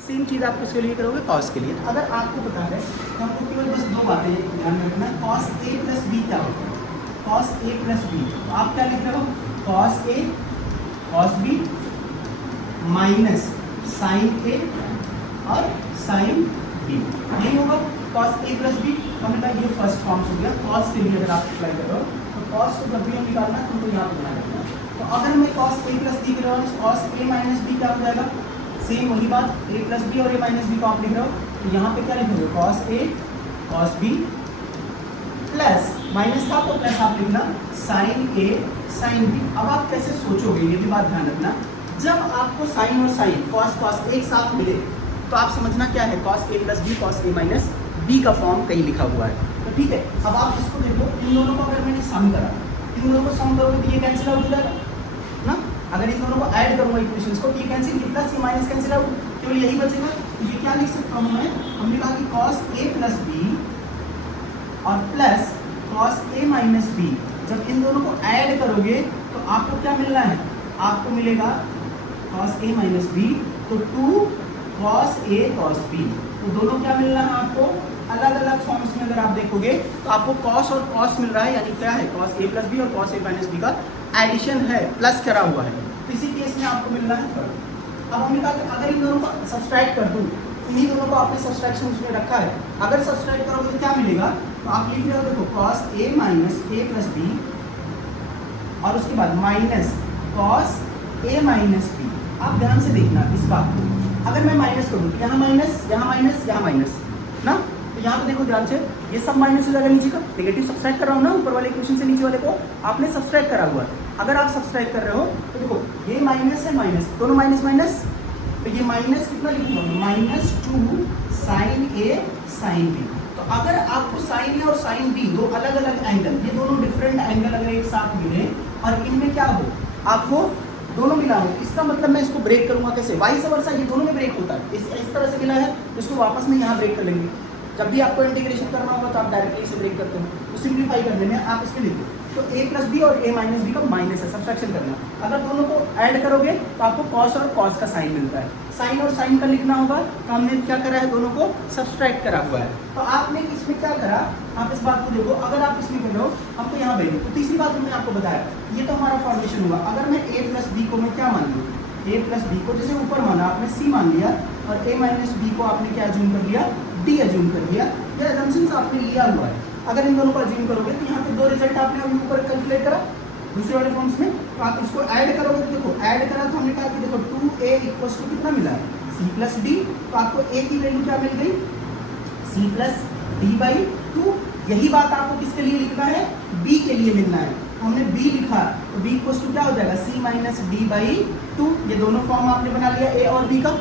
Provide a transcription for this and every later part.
Same चीज़ आप किसके लिए करोगे, कॉस के लिए। तो अगर आपको पता है तो हमको केवल बस दो बातें ध्यान में रखना है, कॉस ए प्लस बी क्या होता है, कॉस ए प्लस बी। तो आप क्या लिख रहे हो, cos A cos B minus sign ए और साइन बी, यही होगा कॉस ए प्लस बी। हमने कहा ये फर्स्ट फॉर्म हो गया। कॉस के लिए अगर आप अप्लाई कर रहे हो तो कॉस को जब भी हम निकालना है तुमको यहाँ पर बना रखना है। तो अगर मैं कॉस ए प्लस बी कर रहा हूँ, कॉस ए माइनस बी क्या हो जाएगा, सेम वही बात, ए प्लस बी और ए माइनस बी को आप लिख रहे हो, तो यहाँ पे क्या लिखोगे, cos A cos B plus minus था तो प्लस आप लिखना साइन ए साइन बी। अब आप कैसे सोचोगे ये भी बात ध्यान रखना, जब आपको साइन और साइन कॉस कॉस एक साथ मिले तो आप समझना क्या है, cos A plus B cos A minus B का फॉर्म कहीं लिखा हुआ है। तो ठीक है, अब आप इसको देखो, इन दोनों को अगर मैंने सम करा, इन दोनों को सम करोगे तो ये कैंसिल आउट हो जाएगा ना। अगर इन दोनों को ऐड करूंगा इक्वेशंस को, ये कैंसिल, कितना सी माइनस कैंसिल आउट, केवल यही बचेगा। तो ये क्या लिख सकता हूँ मैं, हमने कहा कि कॉस ए प्लस बी और plus cos A minus B, जब इन दोनों को ऐड करोगे तो आपको क्या मिलना है, आपको मिलेगा कॉस ए माइनस बी तो 2 कॉस ए कॉस बी। तो दोनों क्या मिलना है आपको, अलग अलग फॉर्म्स में अगर आप देखोगे तो आपको कॉस और कॉस मिल रहा है, यानी क्या है, कॉस ए प्लस बी और कॉस ए माइनस बी का एडिशन है, प्लस करा हुआ है। तो इसी केस में आपको मिल रहा है थर्ड। अब हमने कहा कि अगर इन दोनों को सब्सट्रैक्ट कर दूँ, इन्हीं दोनों को आपने सब्सट्रैक्शन उसमें रखा है, अगर सब्सट्रैक्ट करोगे तो क्या मिलेगा, तो आप लिख रहे हो देखो cos A minus A plus B और उसके बाद minus cos A minus B. आप ध्यान से देखना इस बात को, अगर मैं माइनस करूँ तो यहाँ माइनस यहाँ माइनस यहाँ माइनस ना, तो यहाँ पे देखो ध्यान से, ये सब माइनस हो जाएगा, नीचे का नेगेटिव सब्सट्रैक्ट कर रहा हूँ ना, ऊपर वाले इक्वेशन से नीचे वाले को आपने सब्सट्रैक्ट करा हुआ है। अगर आप सब्सट्रैक्ट कर रहे हो तो देखो ये माइनस है माइनस, दोनों माइनस माइनस, तो ये माइनस कितना लिखूंगा, माइनस 2 साइन ए साइन बी। तो अगर आपको साइन ए और साइन बी दो अलग अलग एंगल, ये दोनों डिफरेंट एंगल अगर एक साथ मिले और इनमें क्या हो, आपको दोनों मिला हो, इसका मतलब मैं इसको ब्रेक करूंगा कैसे, वाइस वर्सा, ये दोनों में ब्रेक होता है, इस तरह से मिला है, इसको वापस में यहाँ ब्रेक कर लेंगे। जब भी आपको इंटीग्रेशन करना होगा तो आप डायरेक्टली इसे ब्रेक करते हो, तो सिंप्लीफाई करने में आप इसमें लिखो, तो ए प्लस बी और ए माइनस बी का माइनस है, सब्सट्रैक्शन करना। अगर दोनों को ऐड करोगे तो आपको कॉस और कॉस का साइन मिलता है, साइन और साइन का लिखना होगा, तो हमने क्या करा है, दोनों को सब्सट्रैक्ट करा हुआ है। तो आपने इसमें क्या करा, आप इस बात को देखो, अगर आप इसमें कर रहे हो हमको यहाँ भेजो, तो तीसरी बात मैंने आपको बताया, ये तो हमारा फॉर्मेशन हुआ। अगर मैं ए प्लस बी को मैं क्या मान लूँ, ए प्लस बी को जैसे ऊपर माना आपने सी मान लिया, और ए माइनस बी को आपने क्या अज्यूम कर लिया, डी अज्यूम कर लिया, ये अजम्पशंस आपने लिया हुआ है। अगर इन दोनों को अज्यूम करोगे तो यहाँ पे दो रिजल्ट आपने अभी ऊपर कैलकुलेट करा दूसरे वाले फॉर्म्स में, तो आप इसको ऐड करोगे तो देखो ऐड करा तो हमने कहा कि देखो 2a इक्वल्स टू कितना मिला है, c प्लस डी, तो आपको a की वैल्यू क्या मिल गई, c प्लस डी बाई 2। यही बात आपको किसके लिए लिखना है, b के लिए लिखना है, हमने b लिखा तो b इक्वल्स टू क्या हो जाएगा, c माइनस डी बाई 2। ये दोनों फॉर्म आपने बना लिया a और b का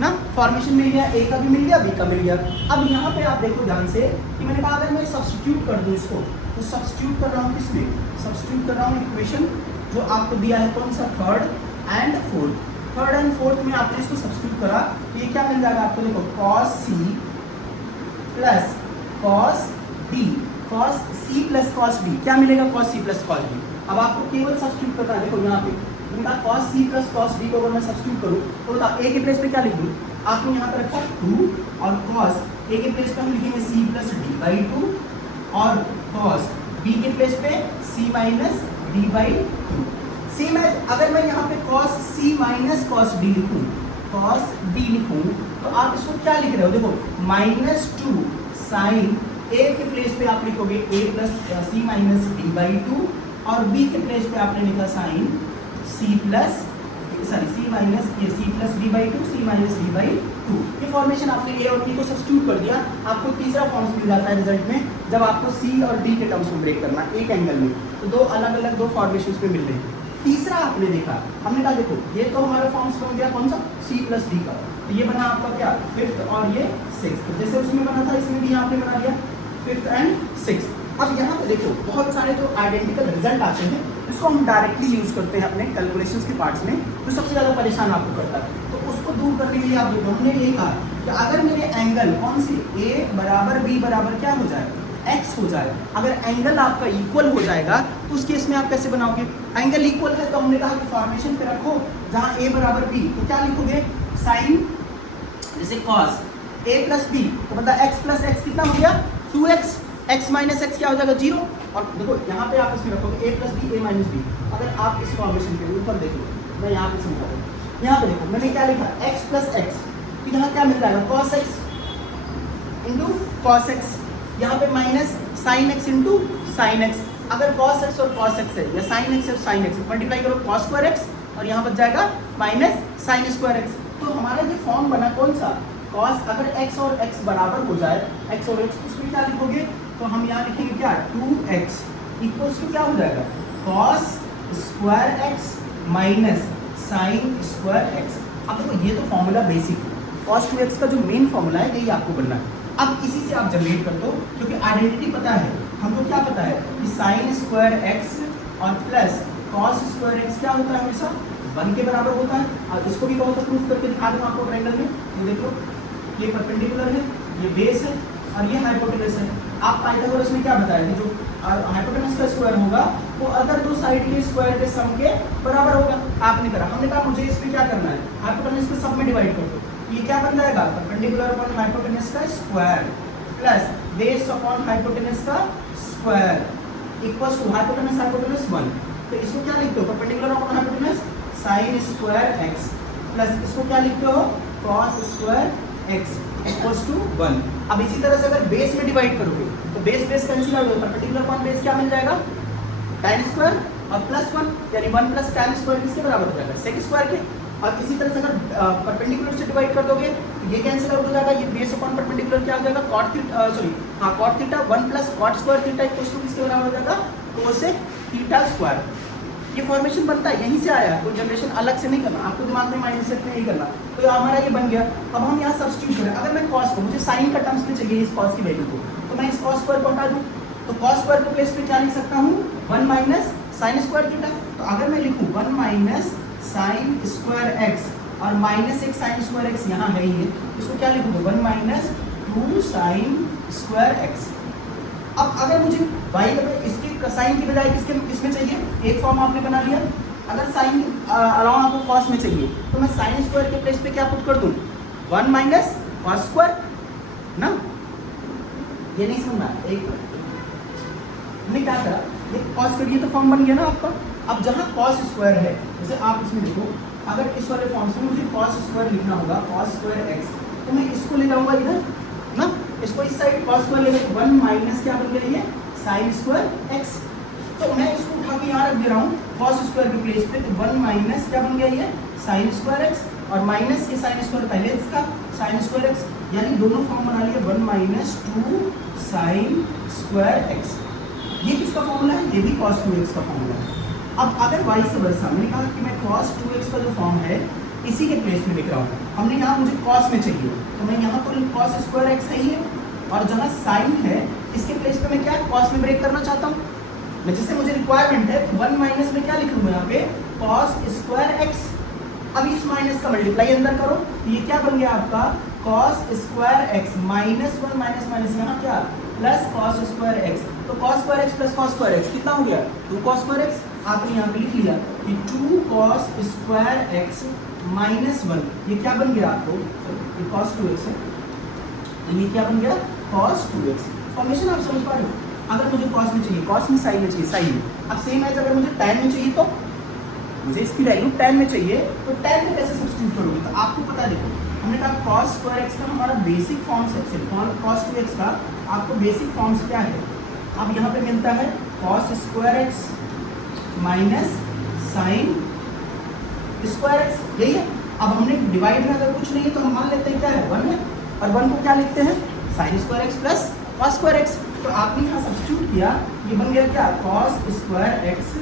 ना, फॉर्मेशन मिल गया, ए का भी मिल गया, बी का मिल गया। अब यहाँ पे आप देखो ध्यान से कि मैंने कहा अगर मैं सब्स्टिट्यूट कर दूँ इसको, तो सब्स्टिट्यूट कर रहा हूँ किसमें, सब्स्टिट्यूट कर रहा हूँ इक्वेशन जो आपको दिया है, कौन सा, third and fourth. Third and fourth में आपने इसको सब्स्टिट्यूट करा तो ये क्या मिल जाएगा आपको, देखो cos C plus cos D, cos C plus cos D क्या मिलेगा, cos C plus cos D. अब आपको केवल सब्स्टिट्यूट करना है, देखो यहाँ पे उनका cos c plus cos d को अगर मैं सब्स्टिट्यूट करूँ तो बताओ a के प्लेस पे क्या लिख दूँ, आपने यहाँ पर रखा 2 और cos a के प्लेस पे हम लिखेंगे c प्लस डी बाई 2 और cos b के प्लेस पे c minus D by 2। Same है, अगर मैं यहाँ पे cos c minus cos d लिखूँ, cos d लिखूँ, तो आप इसको क्या लिख रहे हो, देखो माइनस 2 साइन a के प्लेस पे आप लिखोगे a plus c minus D by 2 और b के प्लेस पे आपने लिखा साइन सी माइनस ये C plus D by 2 C minus D by 2। ये फॉर्मेशन आपने ए और बी को सब्स्टिट्यूट कर दिया, आपको तीसरा फॉर्म्स मिल जाता है रिजल्ट में, जब आपको सी और डी के टर्म्स में ब्रेक करना एक एंगल में, तो दो अलग अलग दो फॉर्मेशन में मिल रहे हैं। तीसरा आपने देखा, हमने कहा देखो ये तो हमारा फॉर्म्स बन गया कौन सा, सी प्लस डी का, तो ये बना आपका क्या, फिफ्थ और ये सिक्स्थ, जैसे उसमें बना था इसमें भी यहाँ पे बना दिया फिफ्थ एंड सिक्स्थ। अब यहाँ पे देखो बहुत सारे जो आइडेंटिकल रिजल्ट आते हैं इसको हम डायरेक्टली यूज करते हैं अपने कैलकुलेशंस के पार्ट्स में, जो सबसे ज़्यादा परेशान आपको करता है। तो उसको दूर करने के लिए आप देखो, हमने ये कहा कि अगर मेरे एंगल कौन सी a बराबर b बराबर क्या हो जाए, x हो जाए, अगर एंगल आपका इक्वल हो जाएगा तो उस केस में आप कैसे बनाओगे, एंगल इक्वल है तो हमने कहा कि फॉर्मेशन पे रखो जहाँ a बराबर b, तो क्या लिखोगे, साइन जैसे cos a प्लस b तो मतलब x प्लस एक्स कितना हो गया 2x, x माइनस एक्स क्या हो जाएगा 0। और देखो यहाँ पे आप इसमें रखोगे a plus B a minus B. अगर आप इस फॉर्मेशन के ऊपर देखो, मैं यहाँ पे समझा दूँ, यहाँ पे देखो मैंने क्या लिखा x प्लस एक्स, तो यहाँ क्या मिल जाएगा cos x into cos x, यहाँ पे minus sin x into sin x। अगर cos x और cos x है या sin x और sin x मल्टीप्लाई करो cos स्क्वायर x और यहाँ बच जाएगा माइनस sin स्क्वायर x। तो हमारा ये फॉर्म बना कौन सा cos, अगर x और x बराबर हो जाए x और x, उसमें क्या लिखोगे, तो हम यहाँ लिखेंगे क्या 2x इक्वल्स टू क्या हो जाएगा cos square x minus sin square x। अब देखो ये तो फॉर्मूला बेसिक है, cos 2x का जो मेन फॉर्मूला है यही आपको बनना है। अब इसी से आप जनरेट कर दो, क्योंकि आइडेंटिटी पता है हमको, क्या पता है कि sin स्क्वायर x और प्लस cos स्क्वायर x क्या होता है हमेशा 1 के बराबर होता है। और इसको भी बहुत प्रूफ करके दिखा दूँ आपको ट्रायंगल में, ये देख लो, ये परपेंडिकुलर है, ये बेस है और ये हाइपोटेनस है। आप पाइथागोरस में क्या बताया कि जो हाइपोटेनस का स्क्वायर होगा वो अदर दो साइड के स्क्वायर के सम के बराबर होगा। आपने करा, हमने कहा मुझे इस पे क्या करना है, हाइपोटेनस को सब में डिवाइड कर दो, ये क्या बन जाएगा परपेंडिकुलर अपॉन हाइपोटेनस का square plus base upon hypotenuse का स्क्वायर इक्वल्स टू हाइपोटेनस 1। तो इसको क्या लिखते हो perpendicular upon hypotenuse sin square x plus इसको क्या लिखते हो cos square x equals to 1। अब इसी तरह से अगर बेस में डिवाइड करोगे तो बेस कैंसिल आउट होगा, परपेंडिकुलर अपॉन बेस क्या मिल जाएगा tan स्क्वायर और प्लस 1 यानी 1 प्लस tan स्क्वायर किसके बराबर हो जाएगा sec स्क्वायर के। और इसी तरह से अगर परपेंडिकुलर से डिवाइड कर दोगे तो ये कैंसिल आउट हो जाएगा, ये बेस अपॉन परपेंडिकुलर क्या हो जाएगा cot theta 1 plus cot square theta equals to किसके बराबर हो जाएगा cosec थीटा स्क्वायर। ये फॉर्मेशन बनता है यहीं से आया है, कोई जनरेशन अलग से नहीं करना, आपको दिमाग में माइंडसेट में नहीं करना। तो हमारा ये बन गया। अब हम यहाँ सब्स्टिट्यूट करें, अगर मैं cos को, मुझे sin का टर्म्स में चाहिए इस cos की वैल्यू को, तो मैं इस cos स्क्वायर को हटा दूँ, तो cos स्क्वायर के प्लेस पे क्या लिख सकता हूँ 1 माइनस sin स्क्वायर थीटा। तो अगर मैं लिखूँ 1 माइनस sin स्क्वायर x और माइनस एक sin स्क्वायर x यहाँ है ही है, इसको क्या लिखोगे 1 माइनस 2 sin स्क्वायर x। अब अगर मुझे y इसके साइन की बजाय किसमें चाहिए, एक फॉर्म आपने बना लिया। अगर साइन अलाउ आपको cos में चाहिए तो मैं sin स्क्वायर के प्लेस पे क्या पुट कर दूं 1 माइनस cos स्क्वायर ना। ये नहीं समझना, एक हमने क्या करा, ये cos कर दिया तो फॉर्म बन गया ना आपका। अब जहाँ cos स्क्वायर है, जैसे आप इसमें देखो, अगर इस वाले फॉर्म से मुझे cos स्क्वायर लिखना होगा cos स्क्वायर x, तो मैं इसको ले जाऊंगा इधर ना, इसको इस साइड cos स्क्वायर ले लेंगे 1 माइनस क्या बन गया ये sin स्क्वायर x। तो मैं इसको उठा के यहाँ रख दे रहा हूँ cos स्क्वायर के प्लेस पे, तो 1 माइनस क्या बन गया ये sin स्क्वायर x और माइनस ये sin स्क्वायर पहले इसका sin स्क्वायर x, यानी दोनों फॉर्म बना लिए 1 माइनस 2 sin स्क्वायर x। ये किसका फॉर्मूला है, ये भी cos 2x का फॉर्मूला है। अब अगर वाइस वर्सा, मैंने कहा कि मैं cos 2x का जो फॉर्म है इसी के प्लेस में लिख रहा हूँ, हमने यहाँ मुझे cos में चाहिए तो मैं यहाँ तो cos स्क्वायर x सही है, और जहाँ sin है इसके प्लेस पे मैं क्या cos में ब्रेक करना चाहता हूँ, मैं जिससे मुझे रिक्वायरमेंट है, तो 1 माइनस में क्या लिख लूँगा यहाँ पे cos स्क्वायर x। अब इस माइनस का मल्टीप्लाई अंदर करो, तो ये क्या बन गया आपका cos square x minus 1 minus minus यहाँ क्या प्लस cos स्क्वायर x। तो cos square x plus cos square x कितना हो गया 2 cos स्क्वायर x। आपने यहाँ पे लिख लिया कि 2 cos स्क्वायर x माइनस 1, ये क्या बन गया आपको, ये cos 2x है, तो ये क्या बन गया cos 2x। फॉर्मेशन आप समझ पा रहे हो, अगर मुझे cos में चाहिए cos में, sin में चाहिए sin में। अब सेम एज अगर मुझे tan में चाहिए, तो मुझे इसकी वैल्यू tan में चाहिए, तो tan में कैसे सब्स्टिट्यूट करोगे, तो आपको पता है देखो, हमने कहा cos स्क्वायर x का हमारा बेसिक फॉर्म से cos 2x का आपको बेसिक फॉर्म्स क्या है, अब यहाँ पे मिलता है cos square x minus sin square x, यही है। अब हमने डिवाइड में अगर कुछ नहीं है तो हम मान लेते हैं क्या है 1 है, और 1 को क्या लिखते हैं sin square x plus cos square x। तो आपने यहाँ सब्स्टिट्यूट किया, ये बन गया क्या cos square x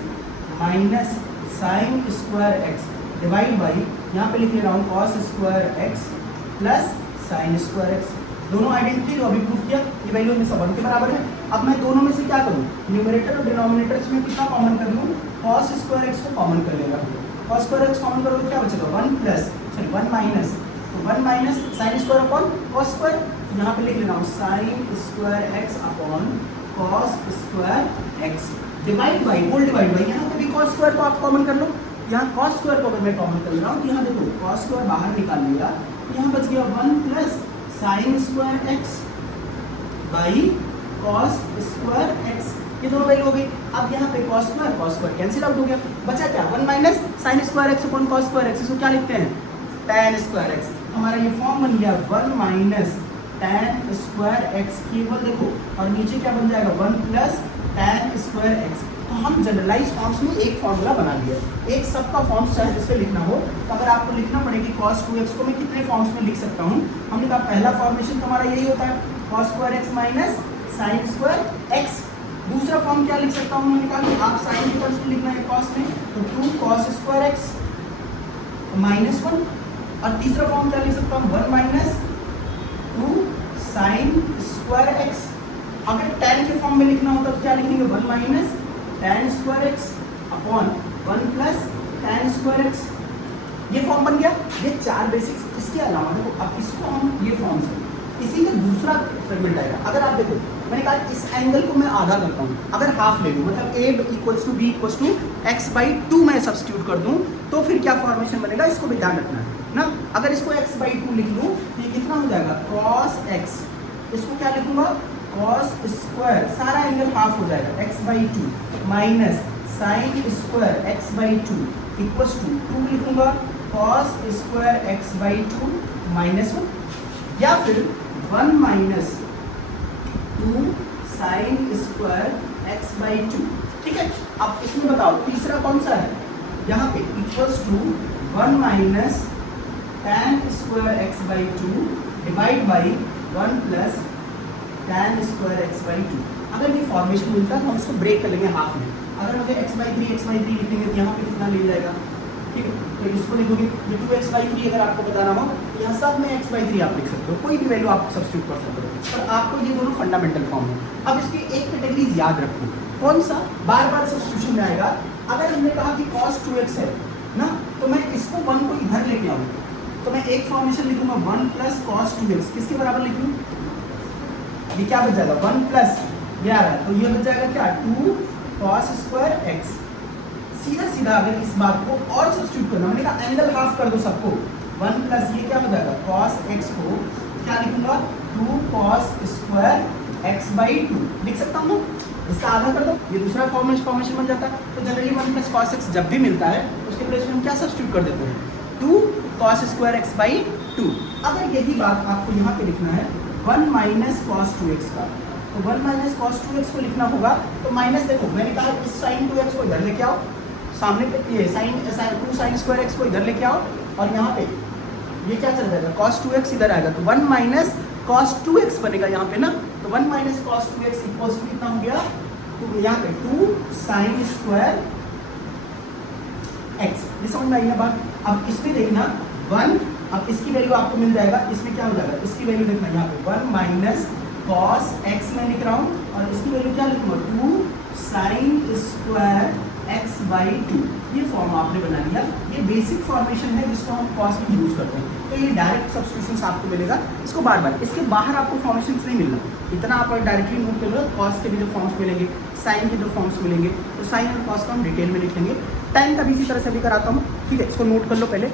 minus sin square x divide by, यहाँ पे लिख ले रहा हूँ cos square x plus sin square x। दोनों आइडेंटिटी अभी प्रूफ किया, ये वैल्यू हमेशा 1 के बराबर है। अब मैं दोनों में से क्या करूँ, न्यूमरेटर और डिनोमिनेटर में कितना कॉमन कर लूँ, cos स्क्वायर x को कॉमन कर लेगा। cos स्क्वायर x कॉमन करोगे क्या बचेगा 1 प्लस 1 माइनस, तो 1 minus sin square upon cos square, यहाँ पे लिख लेना हूँ sin square x upon cos square x divide by, whole divide by, यहाँ पे भी cos स्क्वायर को आप कॉमन कर लो, यहाँ कॉस स्क्वायर को अगर मैं कॉमन कर रहा हूँ तो यहाँ देखो कॉस स्क्वायर बाहर निकाल लिया, यहाँ बच गया 1 plus sine square x by cos square x, ये दोनों वैल्यू हो गई। अब यहाँ पे कॉस स्क्वायर कैंसिल आउट हो गया, बचा क्या 1 minus sine square x upon cos square x, इसको क्या लिखते हैं tan स्क्वायर एक्स। हमारा ये फॉर्म बन गया 1 माइनस tan स्क्वायर एक्स, केवल देखो और नीचे क्या बन जाएगा 1 प्लस tan स्क्वायर एक्स। तो हम जनरलाइज फॉर्म्स में एक फॉर्मूला बना लिया, एक सबका फॉर्म्स चाहे जिस पे लिखना हो, तो अगर आपको लिखना पड़ेगी cos 2x को मैं कितने फॉर्म्स में लिख सकता हूँ, हमने कहा पहला फॉर्मेशन तो हमारा यही होता है cos square x minus sine square x. दूसरा फॉर्म क्या लिख सकता हूँ, मैंने कहा कि आप साइन के टर्म्स में लिखना है cos में, तो 2 cos स्क्वायर एक्स माइनस 1, और तीसरा फॉर्म क्या लिख सकता हूँ 1 माइनस 2 साइन स्क्वायर एक्स। अगर tan के फॉर्म में लिखना होता तो क्या लिखेंगे 1 minus tan square x upon 1 plus tan square x. ये फॉर्म बन गया, ये 4 बेसिक्स। इसके अलावा देखो अब इसको हम ये फॉर्म से इसी का दूसरा फ्रेगमेंट आएगा। अगर आप देखो मैंने कहा इस एंगल को मैं आधा करता हूँ, अगर हाफ ले लूँ मतलब a equals to b equals to x/2 मैं सब्स्टिट्यूट कर दूँ तो फिर क्या फॉर्मेशन बनेगा, इसको भी ध्यान रखना है ना। अगर इसको x/2 लिख लूँ तो ये कितना हो जाएगा cos x, इसको क्या लिखूंगा cos स्क्वायर, सारा एंगल हाफ हो जाएगा x/2 minus sine square x/2 equals to 2 लिखूंगा cos स्क्वायर x/2 माइनस 1, या फिर 1 माइनस 2 साइन स्क्वायर x/2। ठीक है, अब इसमें बताओ तीसरा कौन सा है, यहाँ पे equals to 1 minus tan square x/2 divide by 1 plus tan square x/2। अगर ये फॉर्मेशन मिलता है तो हम इसको ब्रेक कर लेंगे हाफ में। अगर मुझे x/3 लिखेंगे तो यहाँ पे कितना ले जाएगा, ठीक है, तो इसको लिखोगे ये 2x/3 अगर आपको बताना हो तो यहाँ सब में x/3 आप लिख सकते हो, कोई भी वैल्यू आप सब्स्टिट्यूट कर सकते हो, पर आपको ये दोनों फंडामेंटल फॉर्म है। अब इसकी एक कैटेगरीज याद रखो, कौन सा बार बार सब्स्टिट्यूशन में आएगा। अगर हमने कहा कि cos 2x है ना, तो मैं इसको 1 को इधर लेके आऊँ तो मैं एक फॉर्मेशन लिखूंगा 1 प्लस cos 2x, किसके बराबर लिखूँ, ये क्या बच जाएगा 1 प्लस ये आ रहा है तो ये बच जाएगा क्या 2 cos स्क्वायर x। सीधा सीधा अगर इस बात को और सब्स्टिट्यूट करना, मैंने कहा एंगल हाफ कर दो सबको, 1 प्लस ये क्या हो जाएगा cos x को क्या लिखूंगा 2 cos स्क्वायर x/2 लिख सकता हूँ ना, इसका आधा कर दो, ये दूसरा फॉर्मेशन बन जाता है। तो जनरली 1 प्लस cos x जब भी मिलता है उसके प्लेस में हम क्या सब्स्टिट्यूट कर देते हैं 2 cos स्क्वायर x/2। अगर यही बात आपको यहाँ पे लिखना है 1 माइनस cos 2x का, तो 1 माइनस cos 2x को लिखना होगा तो माइनस देखो मैंने कहा इस sin 2x को इधर लेके आओ, सामने पे ये टू साइन स्क्वायर एक्स को इधर लेके आओ, और यहाँ पे ये क्या चल जाएगा cos 2x इधर आएगा तो 1 माइनस cos 2x बनेगा यहाँ पे ना, तो 1 minus cos 2x equals to कितना हो गया, तो यहाँ पे 2 साइन स्क्वायर x। ये समझ में आई ना बात। अब इसमें देखना 1, अब इसकी वैल्यू आपको मिल जाएगा, इसमें क्या हो जाएगा, इसकी वैल्यू देखना यहाँ पे 1 माइनस cos x मैं लिख रहा हूँ, और इसकी वैल्यू क्या लिखूंगा 2 साइन स्क्वायर x/2। ये फॉर्म आपने बना लिया, ये बेसिक फॉर्मेशन है जिसको हम cos में यूज करते हैं, तो ये डायरेक्ट सब्स्टिट्यूशन आपको मिलेगा, इसको बार बार, इसके बाहर आपको फॉर्मेशन नहीं मिलना, इतना आप डायरेक्टली नोट कर लो। cos के भी जो फॉर्म्स मिलेंगे, साइन के जो फॉर्म्स मिलेंगे, तो साइन और cos को हम डिटेल में लिखेंगे। टाइम का भी इसी तरह से भी कराता हूँ, ठीक है, इसको नोट कर लो पहले।